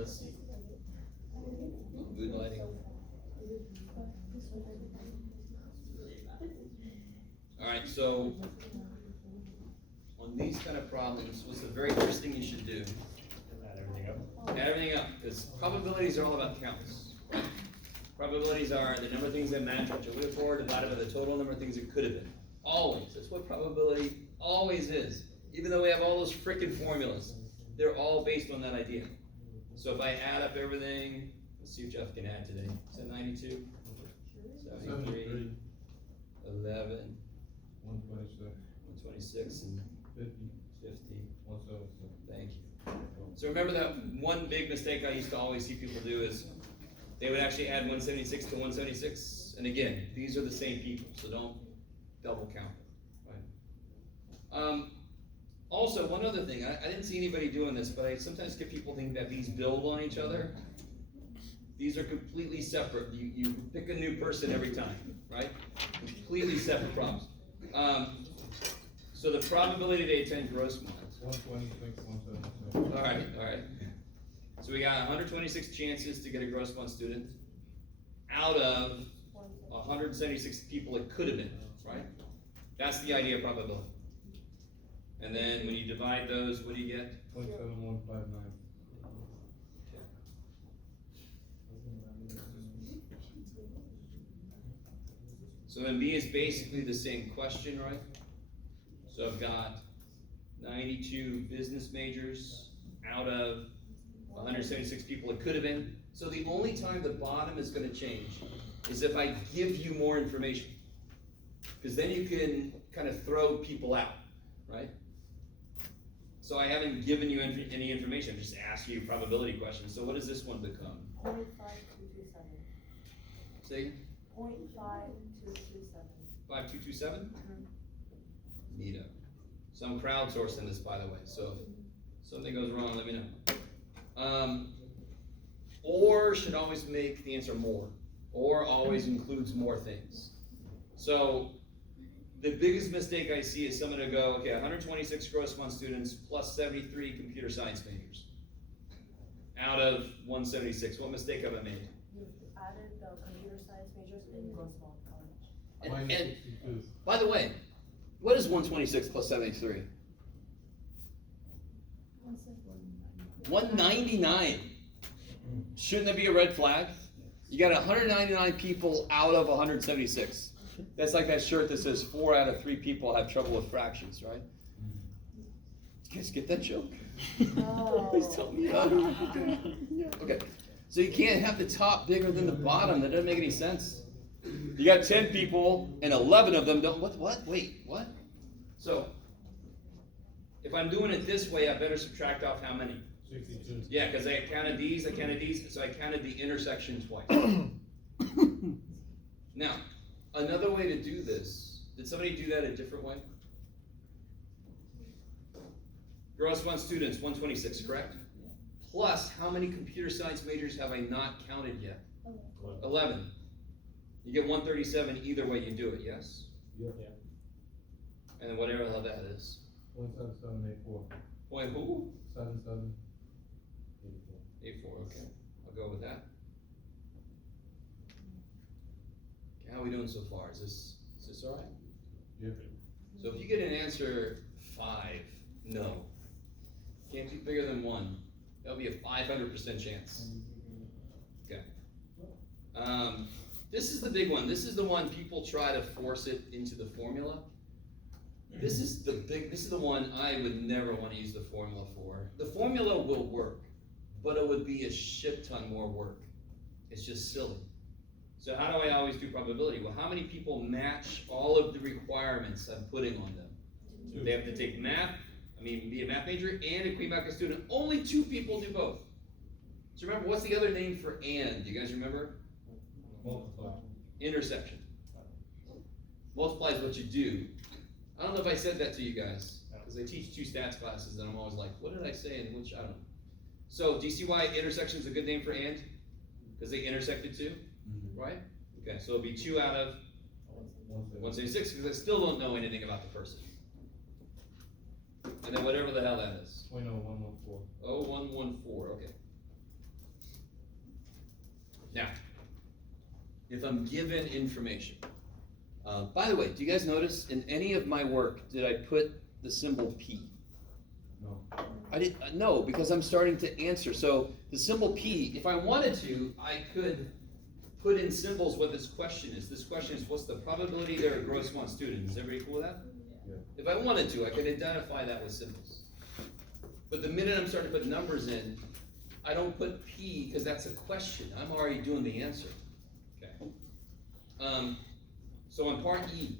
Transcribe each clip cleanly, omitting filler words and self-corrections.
let's see. Mood lighting. All right, so on these kind of problems, what's the very first thing you should do? Add everything up. Add everything up, because probabilities are all about counts. Right? Probabilities are the number of things that match what you look for divided by the total number of things it could have been. Always. That's what probability always is. Even though we have all those frickin' formulas, they're all based on that idea. So if I add up everything, let's see what Jeff can add today. Is that 92? 73, 11, 126, and 50. Thank you. So remember that one big mistake I used to always see people do is they would actually add 176 to 176. And again, these are the same people, so don't double count them. Right? Also, one other thing, I didn't see anybody doing this, but I sometimes get people thinking that these build on each other. These are completely separate. You pick a new person every time, right? Completely separate problems. So the probability they attend gross months. 126, 176. All right. So we got 126 chances to get a gross month student out of 176 people it could have been, right? That's the idea of probability. And then when you divide those, what do you get? 0.7159. So then B is basically the same question, right? So I've got 92 business majors out of 176 people it could have been. So the only time the bottom is going to change is if I give you more information. Because then you can kind of throw people out, right? So I haven't given you any information, I'm just asking you probability questions. So what does this one become? 0.5227. Say again? 0.5227. 5227? Neato. So I'm crowdsourcing this, by the way, so if something goes wrong, let me know. Or should always make the answer more. Or always includes more things. So the biggest mistake I see is someone to go, okay, 126 gross month students plus 73 computer science majors out of 176. What mistake have I made? You've added the computer science majors in gross month college. And by the way, what is 126 plus 73? 199. Shouldn't that be a red flag? You got 199 people out of 176. That's like that shirt that says 4 out of 3 people have trouble with fractions, right? You guys get that joke? Oh. Please tell me. Okay, so you can't have the top bigger than the bottom. That doesn't make any sense. You got 10 people and 11 of them don't. What? Wait, what? So, if I'm doing it this way, I better subtract off how many? 62. Yeah, because I counted these, so I counted the intersection twice. Now, another way to do this, did somebody do that a different way? Gross month students, 126, correct? Plus, how many computer science majors have I not counted yet? 11. You get 137 either way you do it, yes? Yeah. And then whatever the hell that is. 0.7784. Point who? 7784. 84, okay. I'll go with that. Okay, how are we doing so far? Is this all right? Yeah. So if you get an answer 5, no. Can't be bigger than 1. That'll be a 500% chance. Okay. This is the big one. This is the one people try to force it into the formula. This is the one I would never want to use the formula for. The formula will work, but it would be a shit ton more work. It's just silly. So how do I always do probability? Well, how many people match all of the requirements I'm putting on them? 2. They have to take math, be a math major and a Queen Bacchus student. Only 2 people do both. So remember, what's the other name for and? Do you guys remember? Multiply. Intersection. Multiply is what you do. I don't know if I said that to you guys, because I teach 2 stats classes and I'm always like, what did I say and which, I don't know. So do you see why intersection is a good name for and? Because they intersected 2, right? Okay, so it'll be 2 out of 176, because I still don't know anything about the person. And then whatever the hell that is. 0.0114. 0114, okay. Now, if I'm given information, by the way, do you guys notice in any of my work, did I put the symbol P? No. I didn't, no, because I'm starting to answer. So the symbol P, if I wanted to, I could put in symbols what this question is. This question is, what's the probability they're a gross one student? Is everybody cool with that? Yeah. If I wanted to, I could identify that with symbols. But the minute I'm starting to put numbers in, I don't put P because that's a question. I'm already doing the answer. Okay. So on part E,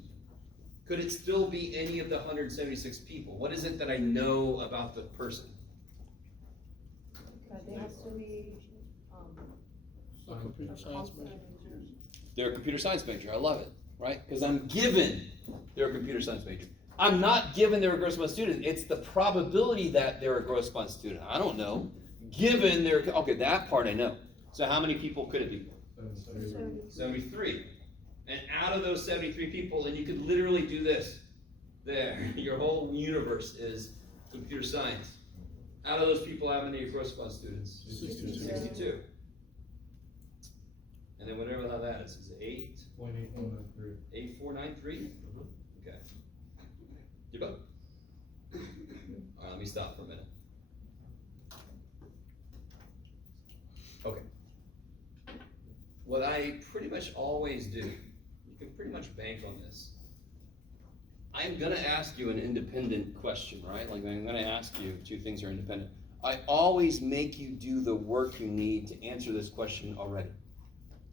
could it still be any of the 176 people? What is it that I know about the person? They have to be, A computer science major. They're a computer science major. I love it, right? Because I'm given they're a computer science major. I'm not given they're a gross one student. It's the probability that they're a gross one student. I don't know. Given they're, okay, that part I know. So how many people could it be? 73. And out of those 73 people, and you could literally do this. There, your whole universe is computer science. Out of those people, how many are gross one students? 62. And then whatever the hell that is 8.8493. 8.493? Okay. You vote. Let me stop for a minute. Okay. What I pretty much always do, you can pretty much bank on this. I'm gonna ask you an independent question, right? Like I'm gonna ask you, two things are independent. I always make you do the work you need to answer this question already.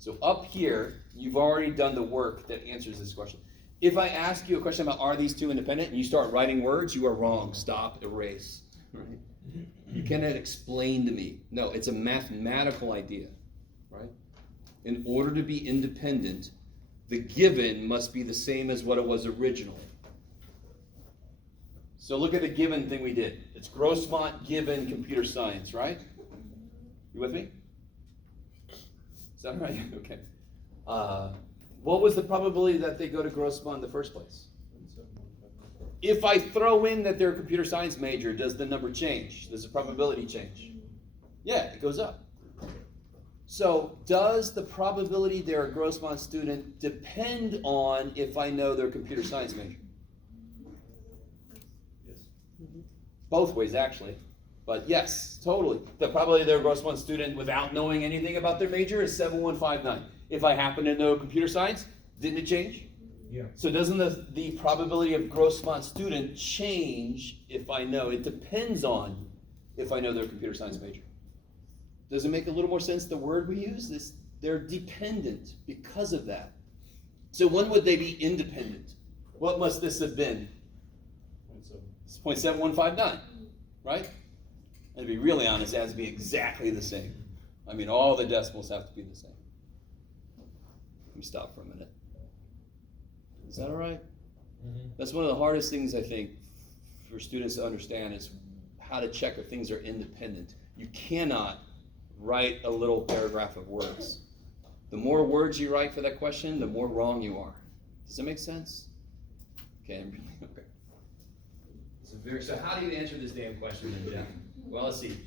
So up here, you've already done the work that answers this question. If I ask you a question about are these two independent and you start writing words, you are wrong. Stop, erase. Right? You cannot explain to me. No, it's a mathematical idea, right? In order to be independent, the given must be the same as what it was originally. So look at the given thing we did. It's Grossmont given computer science, right? You with me? Is that right? Okay. What was the probability that they go to Grossmont in the first place? If I throw in that they're a computer science major, does the number change? Does the probability change? Yeah, it goes up. So does the probability they're a Grossmont student depend on if I know they're a computer science major? Yes. Both ways, actually. But yes, totally. The probability they're a Grossmont student without knowing anything about their major is 7.159. If I happen to know computer science, didn't it change? Yeah. So doesn't the probability of Grossmont student change if I know? It depends on if I know they're a computer science major. Does it make a little more sense the word we use? They're dependent because of that. So when would they be independent? What must this have been? 0.7159, right? And to be really honest, it has to be exactly the same. I mean, all the decimals have to be the same. Let me stop for a minute. Is that all right? Mm-hmm. That's one of the hardest things, I think, for students to understand is how to check if things are independent. You cannot write a little paragraph of words. The more words you write for that question, the more wrong you are. Does that make sense? Okay, okay. So how do you answer this damn question then, Jeff? Well, let's see.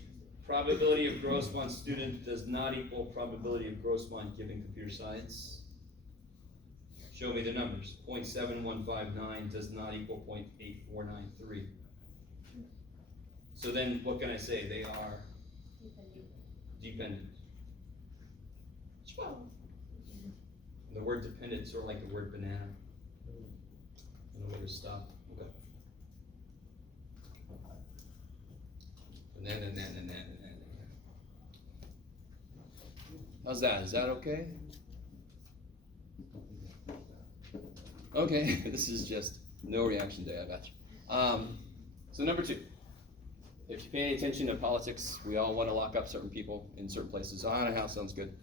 Probability of Grossmont student does not equal probability of Grossmont given computer science. Show me the numbers. 0.7159 does not equal 0.8493. So then what can I say? They are dependent. The word dependent is sort of like the word banana. And the word stop. Okay. And then. How's that? Is that okay? Okay, this is just no reaction day, I got you. So number 2, if you pay any attention to politics, we all want to lock up certain people in certain places. Haunted house sounds good.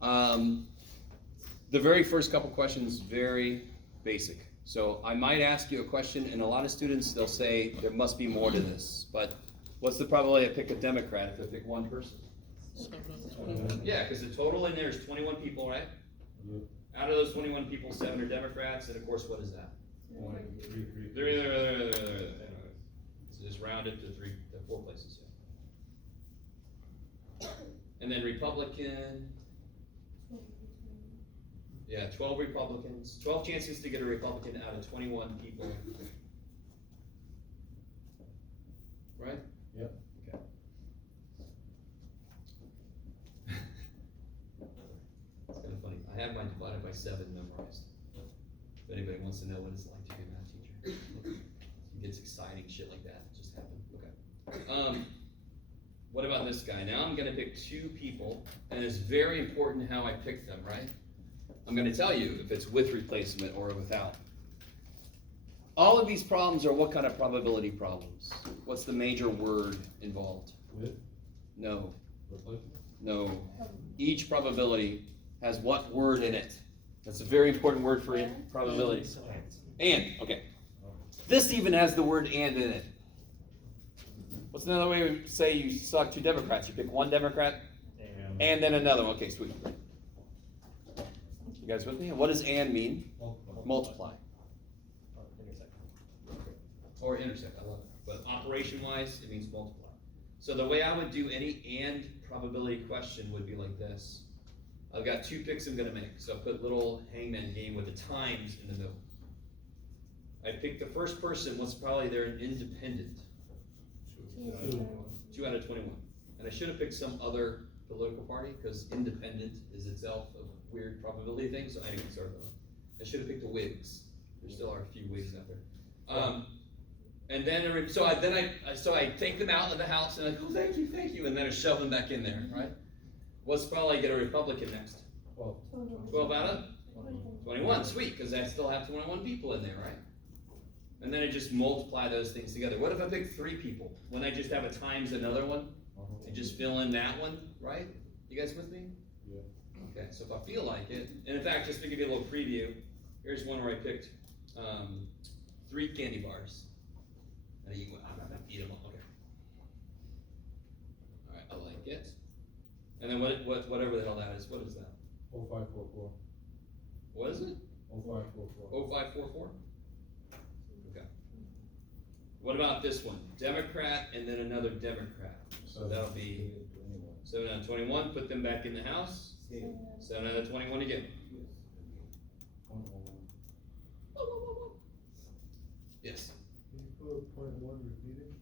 The very first couple questions, very basic. So I might ask you a question, and a lot of students, they'll say there must be more to this. But what's the probability I pick a Democrat if I pick one person? 7 out of 21. Yeah, because the total in there is 21 people, right? Yeah. Out of those 21 people, 7 are Democrats, and of course, what is that? 1.33. There. So just round it to 4 places. Yeah. And then Republican, Yeah, 12 Republicans, 12 chances to get a Republican out of 21 people. Right? Yep. Okay. It's kind of funny. I have mine divided by 7 memorized. If anybody wants to know what it's like to be a math teacher. It gets exciting, shit like that just happened. Okay. What about this guy? Now I'm gonna pick 2 people, and it's very important how I pick them, right? I'm gonna tell you if it's with replacement or without. All of these problems are what kind of probability problems? What's the major word involved? With No, replacement? no. Each probability has what word in it? That's a very important word for probability. And, okay. This even has the word and in it. What's another way to say you select 2 Democrats? You pick 1 Democrat and then another one. Okay, sweet. You guys with me? What does and mean? Multiply. Or intersect, I love it. But operation-wise, it means multiply. So the way I would do any and probability question would be like this. I've got 2 picks I'm gonna make. So I put little hangman game with the times in the middle. I pick the first person, what's probably they're an independent. 2 out of 21. And I should have picked some other political party, because independent is itself a weird probability thing, so anyway, sorry about that. I should have picked the Whigs. There still are a few Whigs out there. And then, so I take them out of the house, and I go, thank you, and then I shove them back in there, right? What's probably get a Republican next? 12 out of 21, sweet, because I still have 21 people in there, right? And then I just multiply those things together. What if I pick 3 people? When I just have a times another one? I just fill in that one, right? You guys with me? Yeah. Okay, so if I feel like it, and in fact, just to give you a little preview, here's one where I picked 3 candy bars. And I'm not gonna eat them all, okay. All right, I like it. And then whatever the hell that is, what is that? 0544. What is it? 0544. 0544? Okay. What about this one? Democrat and then another Democrat. So that'll be 7 out of 21, put them back in the house. 7 out of 21 again. Yes. Can you put .1 repeating?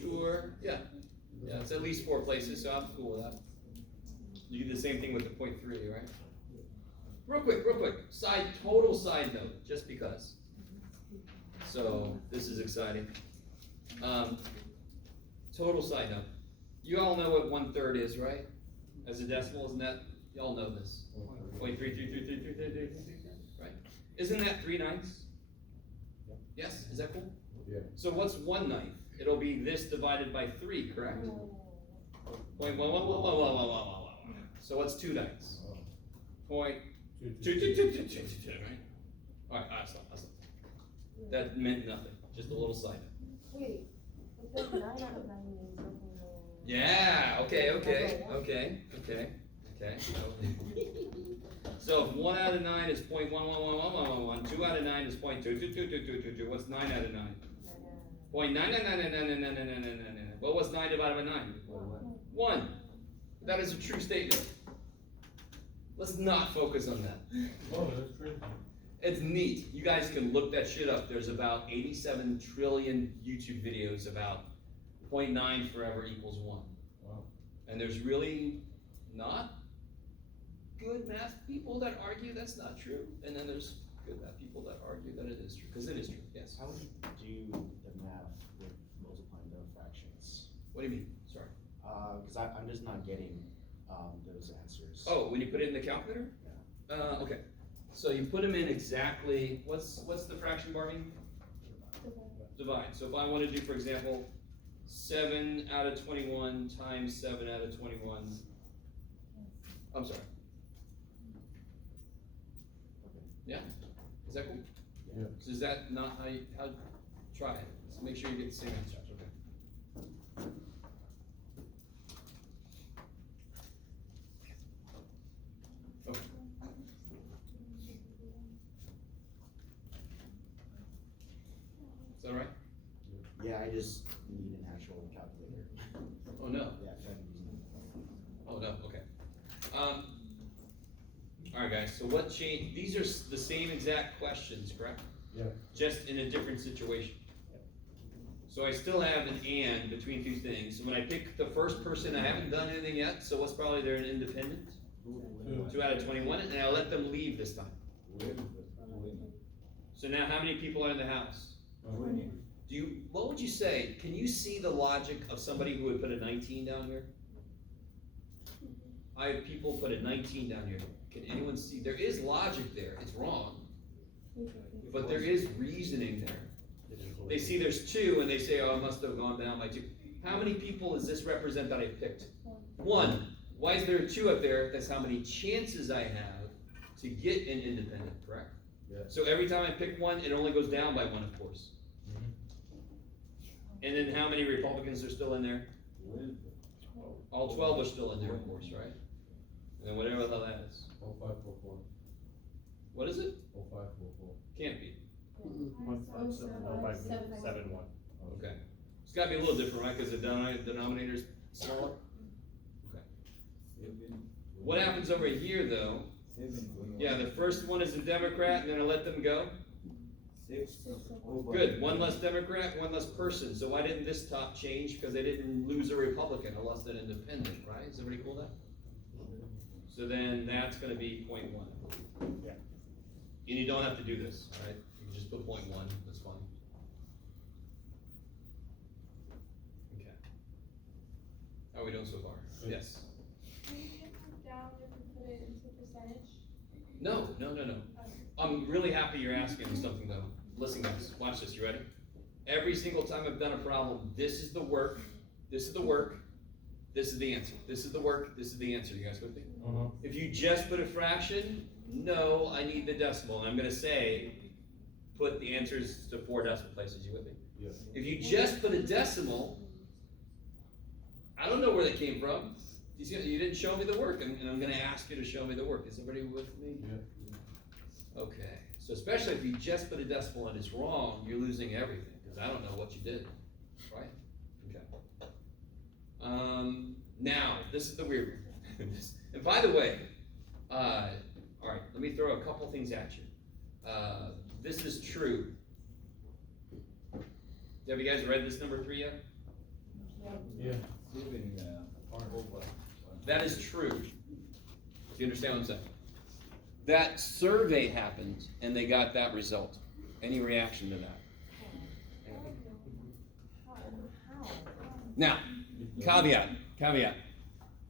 Sure, yeah. Yeah, it's at least 4 places, so I'm cool with that. You do the same thing with the .3, right? Real quick, total side note, just because. So, this is exciting. Total side note. You all know what 1/3 is, right? As a decimal, isn't that, y'all know this. 0.3333333, right? Isn't that 3/9? Yes, is that cool? Yeah. So what's 1/9? It'll be this divided by 3, correct? 0.1. So what's 2/9? Point 2, right? Alright, I stop. That meant nothing, just a little side note. Wait, but then 9 out of 9 means something more. Yeah, okay. So if 1 out of 9 is 0.1111111, 2 out of 9 is 0.2222222. What's 9 out of 9? 0.999999999. Well, what's 9 divided by 9? 1. That is a true statement. Let's not focus on that. Oh, that's great. It's neat. You guys can look that shit up. There's about 87 trillion YouTube videos about 0.9 forever equals 1. Wow. And there's really not good math people that argue that's not true. And then there's good math people that argue that it is true, because it is true, yes. How would you do the math with multiplying the fractions? What do you mean? Sorry. Because I'm just not getting those answers. Oh, when you put it in the calculator? Yeah. Okay. So you put them in exactly, what's the fraction bar mean? Divide. So if I want to do, for example, 7 out of 21 times 7 out of 21. I'm sorry. Yeah? Is that cool? Yeah. So is that not how try it? So make sure you get the same answers, okay? Okay. Is that all right? Yeah, I just need an actual calculator. Oh no. Yeah, if I'm using Oh no, okay. All Alright guys, so what change, these are the same exact questions, correct? Yeah. Just in a different situation. So I still have an and between two things. So when I pick the first person, I haven't done anything yet, so what's probably they're an independent? 2 out of 21, and I let them leave this time. So now how many people are in the house? What would you say? Can you see the logic of somebody who would put a 19 down here? I have people put a 19 down here. Can anyone see? There is logic there. It's wrong. But there is reasoning there. They see there's 2 and they say, oh, I must have gone down by 2. How many people does this represent that I picked? 1. Why is there a 2 up there? That's how many chances I have to get an independent, correct? Yeah. So every time I pick 1, it only goes down by 1, of course. And then how many Republicans are still in there? All 12 are still in there, of course, right? And then whatever the hell that is. 0544. What is it? 0544. Can't be. 15771. Okay. It's gotta be a little different, right? Because the denominator's smaller? Okay. What happens over here, though? Yeah, the first one is a Democrat, and then I let them go? Good, 1 less Democrat, 1 less person. So why didn't this top change? Because they didn't lose a Republican or lost an independent, right? Is everybody cool with that? So then that's gonna be 0.1. Yeah. And you don't have to do this, all right? You can just put 0.1, that's fine. Okay. How are we doing so far? Good. Yes? Can you get that down if we put it into percentage? No. I'm really happy you're asking me something though. Listen guys, watch this, you ready? Every single time I've done a problem, this is the work, this is the work, this is the answer. This is the work, this is the answer. You guys with me? If you just put a fraction, no, I need the decimal. And I'm gonna say, put the answers to 4 decimal places. You with me? Yes. If you just put a decimal, I don't know where they came from. You see, you didn't show me the work, and I'm gonna ask you to show me the work. Is everybody with me? Yeah. Okay, so especially if you just put a decimal and it's wrong, you're losing everything, because I don't know what you did, right? Okay. Now, this is the weird one. And by the way, all right, let me throw a couple things at you. This is true. Have you guys read this number 3 yet? Yeah. That is true. Do you understand what I'm saying? That survey happened and they got that result. Any reaction to that? Now, caveat.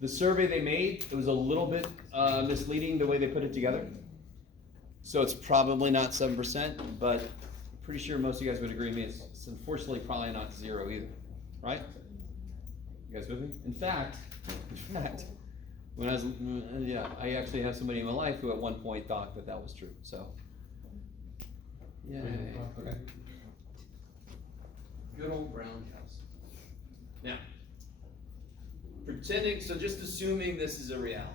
The survey they made, it was a little bit misleading the way they put it together. So it's probably not 7%, but I'm pretty sure most of you guys would agree with me. It's unfortunately probably not 0 either, right? You guys with me? In fact, when I was, I actually have somebody in my life who at one point thought that was true, so. Yeah, okay. Good old brown cows. Now, pretending, so just assuming this is a reality.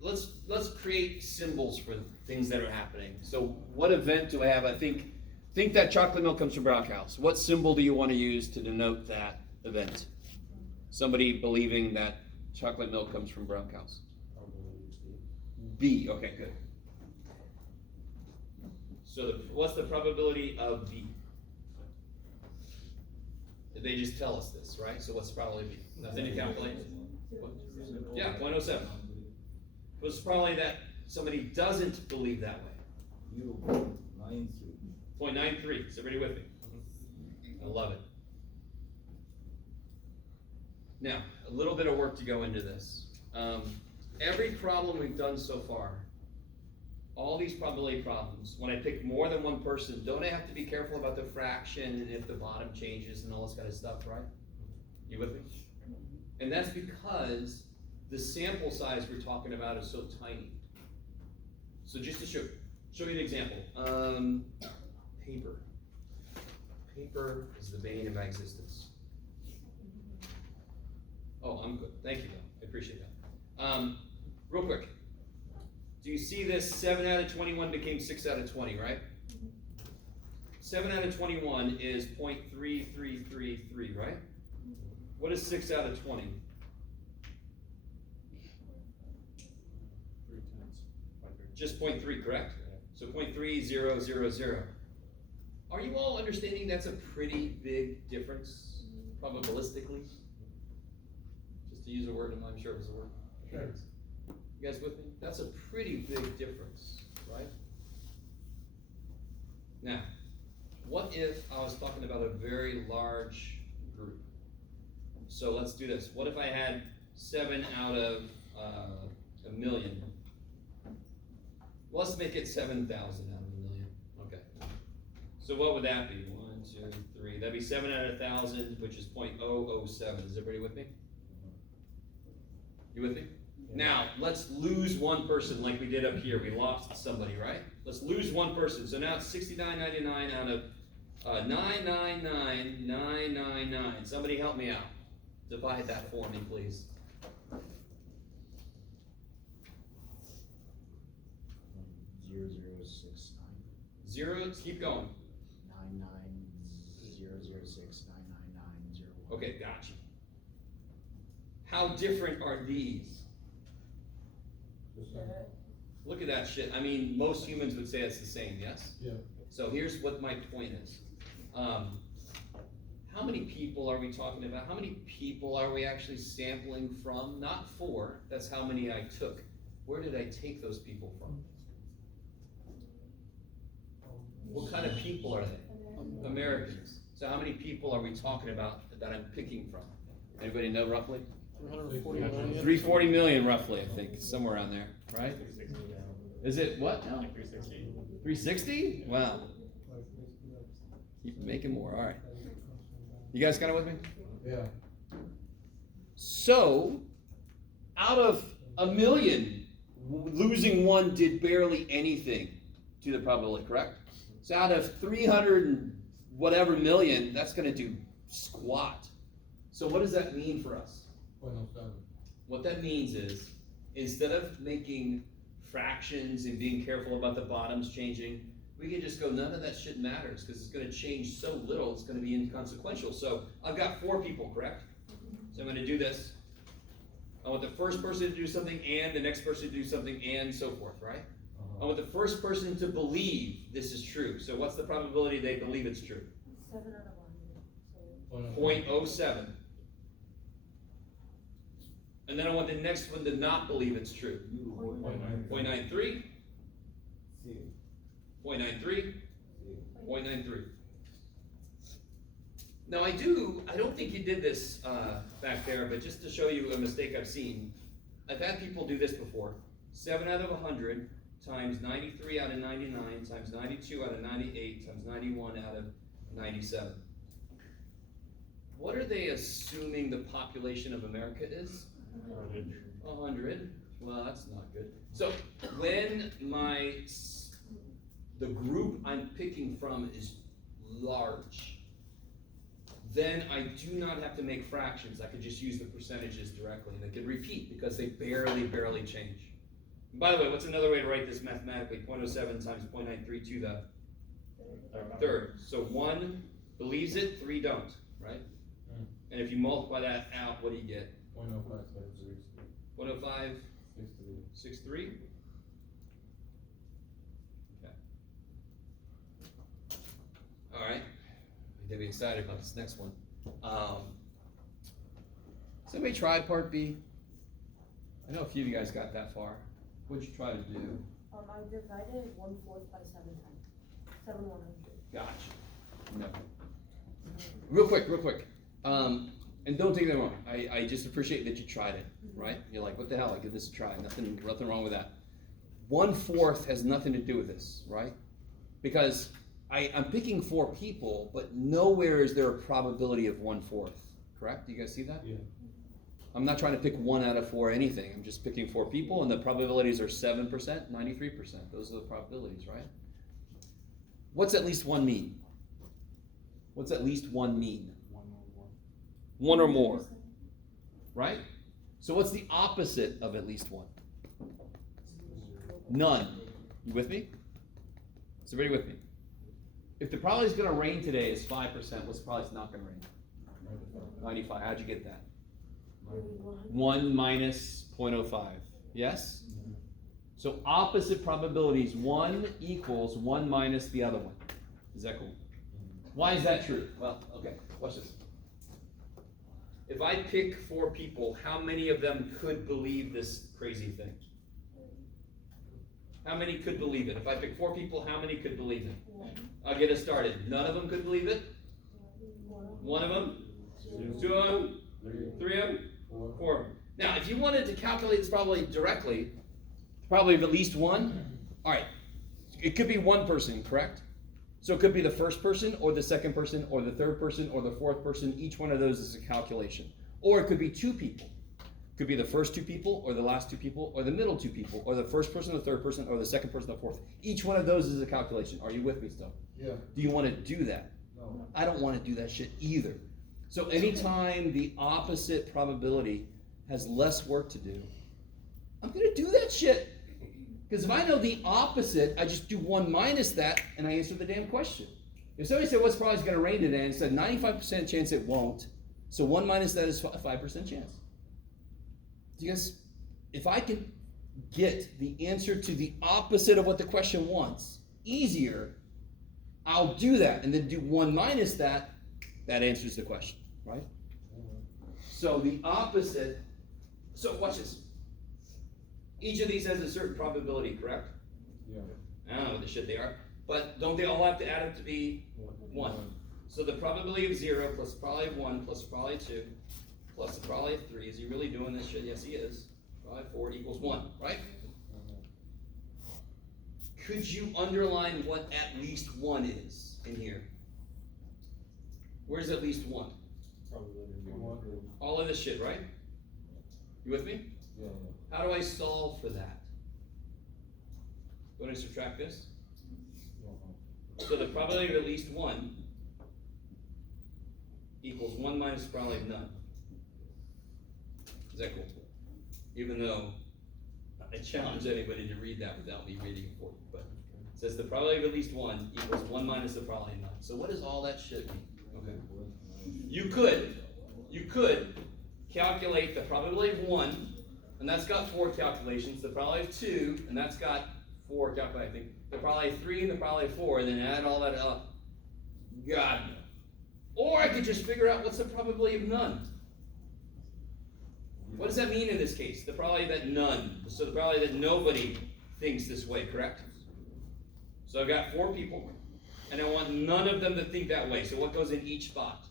Let's create symbols for things that are happening. So what event do I have? I think that chocolate milk comes from brown cows. What symbol do you want to use to denote that event? Somebody believing that chocolate milk comes from brown cows. B, okay, good. So what's the probability of B? They just tell us this, right? So what's the probability of B? Nothing to calculate? Yeah, 0.07. What's probably that somebody doesn't believe that way? 0.93. Is everybody with me? I love it. Now, a little bit of work to go into this. Every problem we've done so far, all these probability problems, when I pick more than one person, don't I have to be careful about the fraction and if the bottom changes and all this kind of stuff, right? You with me? And that's because the sample size we're talking about is so tiny. So just to show you an example, paper. Paper is the bane of my existence. Oh, I'm good. Thank you, though. I appreciate that. Real quick. Do you see this? 7 out of 21 became 6 out of 20, right? 7 out of 21 is 0.3333, right? What is 6 out of 20? just 0.3, correct? So 0.3000. Are you all understanding that's a pretty big difference, probabilistically? Just to use a word, I'm not sure if it's a word. Sure. You guys with me? That's a pretty big difference, right? Now, what if I was talking about a very large group? So let's do this. What if I had 7 out of 1 million? Let's make it 7,000 out of 1 million. Okay. So what would that be? 1, 2, 3. That'd be 7 out of 1,000, which is 0.007. Is everybody with me? You with me? Now, let's lose one person like we did up here. We lost somebody, right? Let's lose one person. So now it's 69.99 out of 999,999. Somebody help me out. Divide that for me, please. 0069. Zeros, keep going. 99006999901. Okay, gotcha. How different are these? Look at that shit. I mean, most humans would say it's the same, yes? Yeah. So here's what my point is. How many people are we talking about? How many people are we actually sampling from? Not 4, that's how many I took. Where did I take those people from? What kind of people are they? Americans. So how many people are we talking about that I'm picking from? Anybody know roughly? 340 million. 340 million roughly, I think, somewhere around there, right? Is it what now? 360. 360? Wow. Keep making more, all right. You guys kind of with me? Yeah. So, out of 1 million, losing one did barely anything to the probability, correct? So out of 300 and whatever million, that's gonna do squat. So what does that mean for us? 0.07. What that means is, instead of making fractions and being careful about the bottoms changing, we can just go, none of that shit matters, because it's gonna change so little, it's gonna be inconsequential. So I've got 4 people, correct? So I'm gonna do this. I want the first person to do something and the next person to do something and so forth, right? I want the first person to believe this is true. So what's the probability they believe it's true? 7 out of 100. 0.07. And then I want the next one to not believe it's true. 0.93. 0.93. 0.93. Now I don't think you did this back there, but just to show you a mistake I've seen, I've had people do this before. 7 out of 100 times 93 out of 99 times 92 out of 98 times 91 out of 97. What are they assuming the population of America is? 100. Well, that's not good. So when the group I'm picking from is large, then I do not have to make fractions. I could just use the percentages directly, and they could repeat because they barely change. And by the way, what's another way to write this mathematically? 0.07 times 0.93 to the third. So 1 believes it, 3 don't, right? And if you multiply that out, what do you get? 0.05. 105, 63. Okay. All right. You'll be excited about this next one. Somebody try part B? I know a few of you guys got that far. What'd you try to do? I divided 1/4 by 7 times. 7/100. Gotcha. No. Real quick. And don't take that wrong. I just appreciate that you tried it, right? You're like, what the hell? I give this a try. Nothing wrong with that. 1/4 has nothing to do with this, right? Because I'm picking 4 people, but nowhere is there a probability of 1/4. Correct? Do you guys see that? Yeah. I'm not trying to pick 1 out of 4 anything. I'm just picking 4 people, and the probabilities are 7%, 93%. Those are the probabilities, right? What's at least 1 mean? What's at least 1 mean? 1 or more, right? So what's the opposite of at least 1? None. You with me? Is everybody with me? If the probability is going to rain today is 5%, what's the probability it's not going to rain? 95. How'd you get that? 1 minus 0.05. Yes? So opposite probabilities, one equals one minus the other one. Is that cool? Why is that true? Well, okay, watch this. If I pick 4 people, how many of them could believe this crazy thing? How many could believe it? If I pick 4 people, how many could believe it? I'll get us started. None of them could believe it? One of them? 2 of them? 3 of them? 4 of them. Now, if you wanted to calculate this probably directly, probably of at least one. All right, it could be one person, correct? So it could be the first person, or the second person, or the third person, or the fourth person. Each one of those is a calculation. Or it could be 2 people. It could be the first 2 people, or the last 2 people, or the middle 2 people, or the first person, the third person, or the second person, the fourth. Each one of those is a calculation. Are you with me still? Yeah. Do you want to do that? No. I don't want to do that shit either. So anytime the opposite probability has less work to do, I'm going to do that shit. Because if I know the opposite, I just do 1 minus that, and I answer the damn question. If somebody said, what's probably going to rain today, and it said 95% chance it won't, so 1 minus that is a 5% chance. Do you guys, if I can get the answer to the opposite of what the question wants easier, I'll do that, and then do 1 minus that, that answers the question, right? So the opposite, so watch this. Each of these has a certain probability, correct? Yeah. I don't know what the shit they are, but don't they all have to add up to be 1? So the probability of 0 plus the probability of 1 plus the probability of 2 plus the probability of 3. Is he really doing this shit? Yes, he is. Probability of 4 equals 1, right? Could you underline what at least 1 is in here? Where's at least 1? All of this shit, right? You with me? Yeah. How do I solve for that? Do I subtract this? So the probability of at least 1 equals 1 minus the probability of none. Is that cool? Even though I challenge anybody to read that without me reading it for you, but it says the probability of at least 1 equals 1 minus the probability of none. So what does all that shit mean? Okay. You could calculate the probability of 1, and that's got 4 calculations, the probability of 2, and that's got 4 calculations, I think, the probability of 3 and the probability of 4, and then add all that up. God no. Or I could just figure out what's the probability of none. What does that mean in this case? The probability that none, so the probability that nobody thinks this way, correct? So I've got 4 people, and I want none of them to think that way. So what goes in each spot?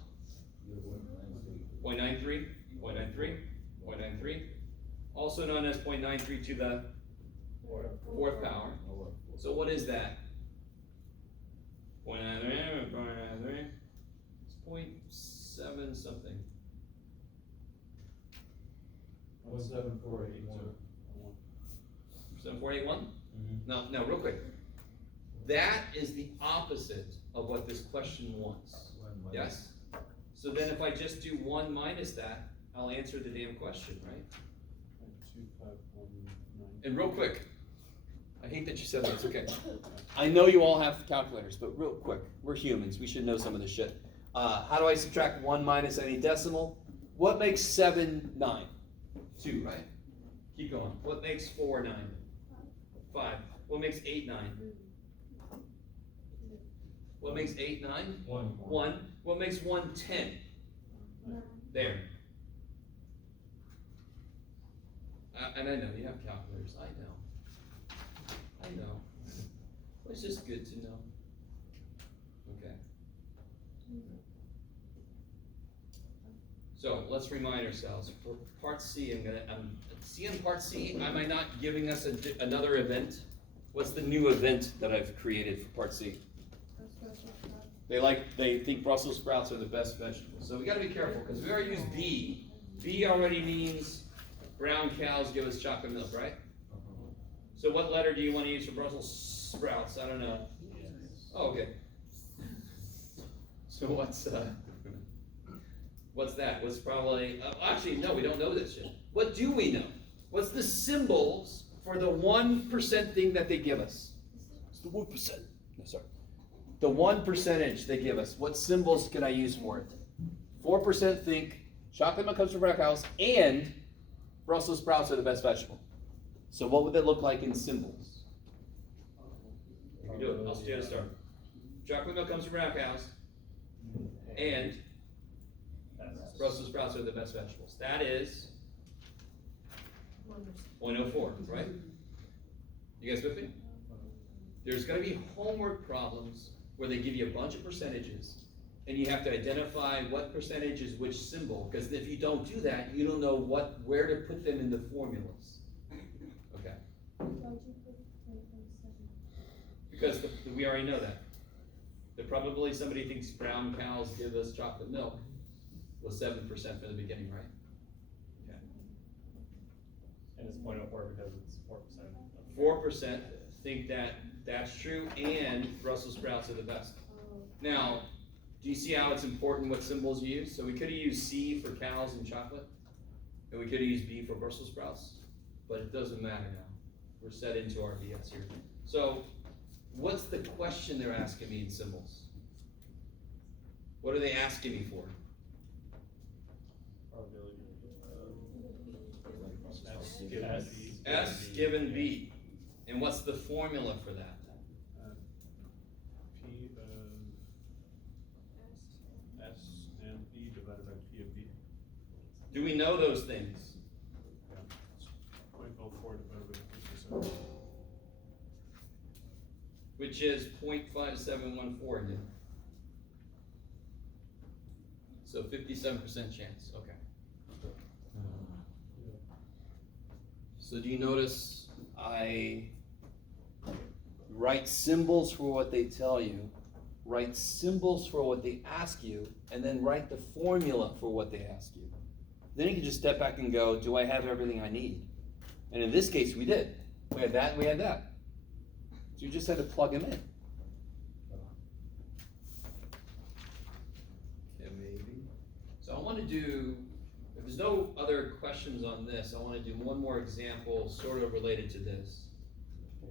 0.93, 0.93, 0.93. Also known as 0.93 to the 4th power. So what is that? 0.93, 0.93. It's 0.7 something. 17481. 7481? No, real quick. That is the opposite of what this question wants. Yes? So then if I just do 1 minus that, I'll answer the damn question, right? And real quick, I hate that you said that, it's okay. I know you all have calculators, but real quick, we're humans, we should know some of this shit. How do I subtract 1 minus any decimal? What makes 7 9? 2, right? Keep going. What makes 4 9? 5. What makes 8 9? What makes 8 9? 1. What makes 1 10? There. And I know you have calculators. I know. It's just good to know. Okay. So let's remind ourselves for part C. See in part C. Am I not giving us another event? What's the new event that I've created for part C? They think Brussels sprouts are the best vegetables. So we got to be careful because we already used B. B already means brown cows give us chocolate milk, right? So what letter do you want to use for Brussels sprouts? I don't know. Oh, okay. So what's that? What's probably, actually, no, we don't know this yet. What do we know? What's the symbols for the 1% thing that they give us? It's the 1%. No, sorry. The 1% they give us. What symbols can I use for it? 4% think chocolate milk comes from brown cows and Brussels sprouts are the best vegetable. So what would that look like in symbols? You can do it. I'll stand a start. Chocolate milk comes from brown cows, and Brussels sprouts are the best vegetables. That is 0.04, right? You guys with me? There's going to be homework problems where they give you a bunch of percentages, and you have to identify what percentage is which symbol, because if you don't do that, you don't know where to put them in the formulas. Okay? Why'd you put 0.07? Because we already know that. The probability somebody thinks brown cows give us chocolate milk was 7% from the beginning, right? Yeah. And it's 0.04 because it's 4%. 4% think that that's true, and Brussels sprouts are the best. Now, do you see how it's important what symbols you use? So we could have used C for cows and chocolate, and we could have used B for Brussels sprouts, but it doesn't matter now. We're set into our BS here. So, what's the question they're asking me in symbols? What are they asking me for? S given B. And what's the formula for that? S and E divided by P of B. Do we know those things? 0.04 divided by 2%. Which is 0.5714 again. So 57% chance, okay. So do you notice I write symbols for what they tell you, write symbols for what they ask you, and then write the formula for what they ask you. Then you can just step back and go, do I have everything I need? And in this case, we did. We had that, and we had that. So you just had to plug them in. Okay, maybe. So I want to do, if there's no other questions on this, I want to do one more example sort of related to this. And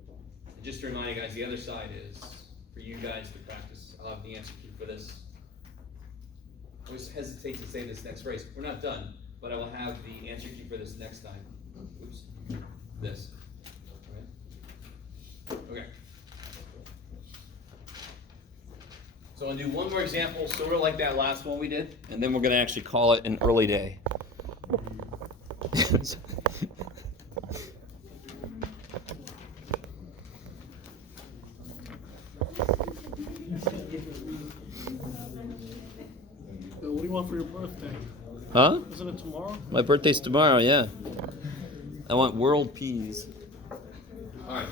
just to remind you guys, the other side is for you guys to practice. I'll have the answer key for this. I always hesitate to say this next race. We're not done, but I will have the answer key for this next time. Oops. This. Okay. So I'm going to do one more example, sort of like that last one we did, and then we're going to actually call it an early day. So what do you want for your birthday? Huh? Isn't it tomorrow? My birthday's tomorrow, yeah. I want world peas. All right.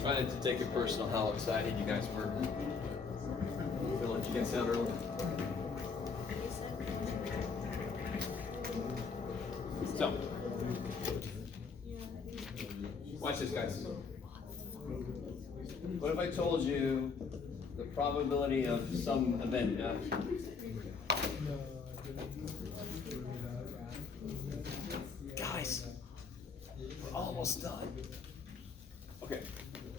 Try not to take it personal how excited you guys were. We'll let you guys out early. So, watch this, guys. What if I told you the probability of some event F? Guys, we're almost done. Okay,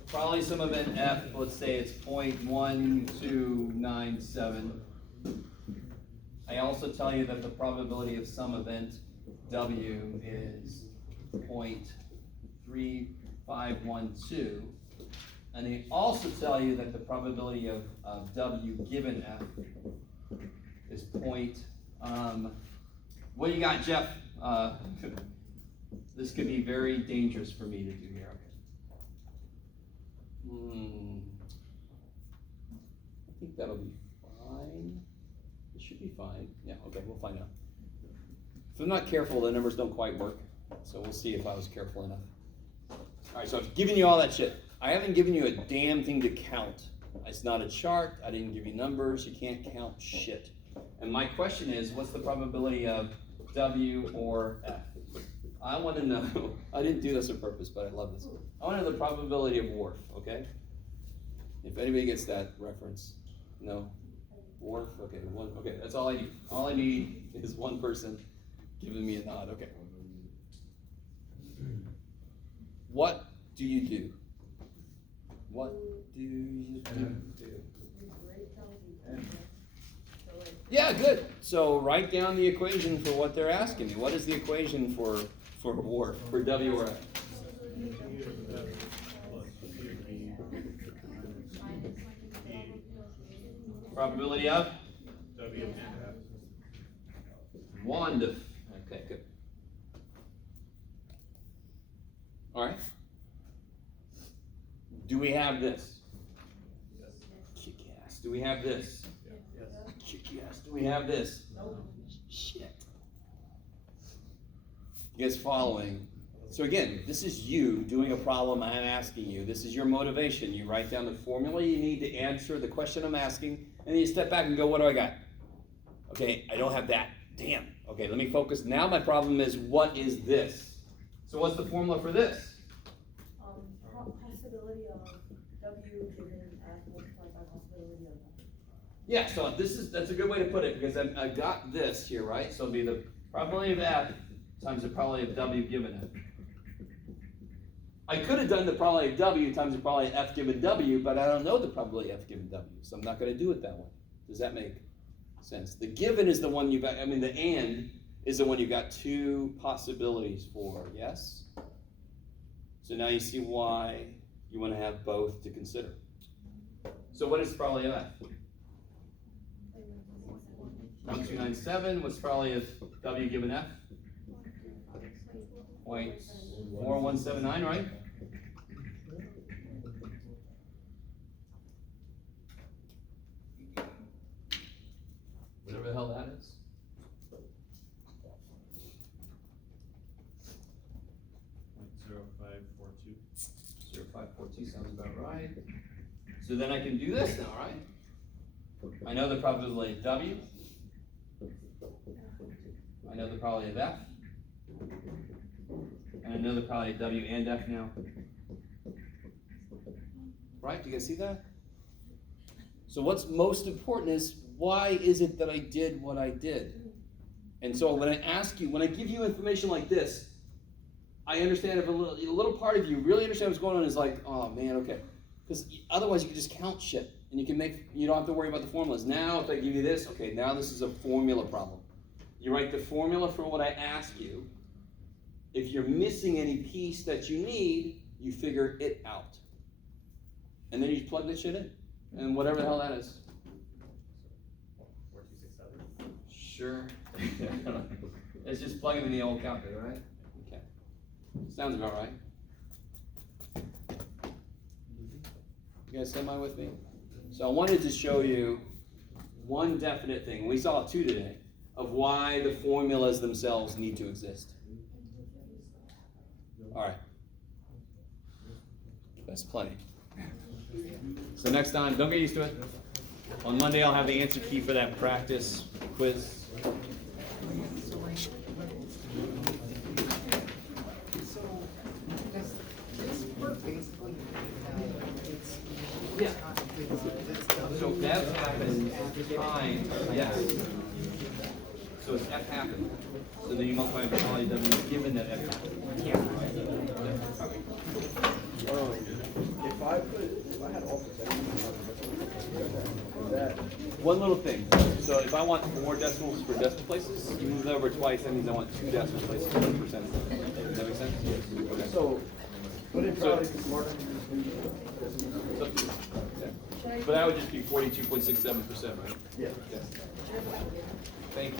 probably some event F, let's say it's 0.1297. I also tell you that the probability of some event W is 0.3512. And they also tell you that the probability of W given F is what do you got, Jeff? This could be very dangerous for me to do here. Okay. I think that'll be fine. It should be fine. Yeah, okay, we'll find out. If I'm not careful, the numbers don't quite work. So we'll see if I was careful enough. All right, so I've given you all that shit. I haven't given you a damn thing to count. It's not a chart. I didn't give you numbers. You can't count shit. And my question is, what's the probability of W or F? I want to know. I didn't do this on purpose, but I love this. I want to know the probability of Wharf, okay? If anybody gets that reference. No? Wharf? Okay, one. Okay, that's all I need. All I need is one person giving me a nod. Okay. What do you do? What do you do? Yeah, good. So write down the equation for what they're asking me. What is the equation for WRF, for W or F? Probability of? W and F. 1 to, okay, good. All right. Do we have this? Kick ass. Do we have this? Kick ass. Do we have this? Shit. You guys following? So again, this is you doing a problem I'm asking you. This is your motivation. You write down the formula you need to answer the question I'm asking, and then you step back and go, what do I got? Okay, I don't have that. Damn. Okay, let me focus. Now my problem is, what is this? So what's the formula for this? Possibility of W given F multiplied by possibility of F. Yeah, so that's a good way to put it, because I got this here, right? So it'll be the probability of F times the probability of W given F. I could have done the probability of W times the probability of F given W, but I don't know the probability of F given W, so I'm not going to do it that way. Does that make sense? The given is the one you got, the and is the one you got two possibilities for, yes? So now you see why you want to have both to consider. So what is the probability of F? 1297. What's the probability of W given F? 0.4179, right? Whatever the hell that is. .0542. 0542 sounds about right. So then I can do this now, right? I know the probability of W. I know the probability of F. And I know the probability of W and F now. Right? Do you guys see that? So what's most important is, why is it that I did what I did? And so when I ask you, when I give you information like this, I understand if a little part of you really understand what's going on, is like, oh man, okay. Because otherwise you can just count shit and you don't have to worry about the formulas. Now if I give you this, okay, now this is a formula problem. You write the formula for what I ask you. If you're missing any piece that you need, you figure it out. And then you plug that shit in. And whatever the hell that is. 4267. Sure. It's just plugging in the old calculator, right? Okay. Sounds about right. You guys semi with me? So I wanted to show you one definite thing. We saw two today of why the formulas themselves need to exist. All right. That's plenty. So next time, don't get used to it. On Monday, I'll have the answer key for that practice quiz. So does this work basically, it's. Yeah. It's So if F happens time, yes. So if F happened, so then you multiply by probability W given that F happened. If I had all that. One little thing. So if I want more decimals for decimal places, you move it over twice. That means I want 2 decimal places for percentage. Does that make sense? Okay. So, but in So- probably smarter. But that would just be 42.67%, right? Yeah. Thank you.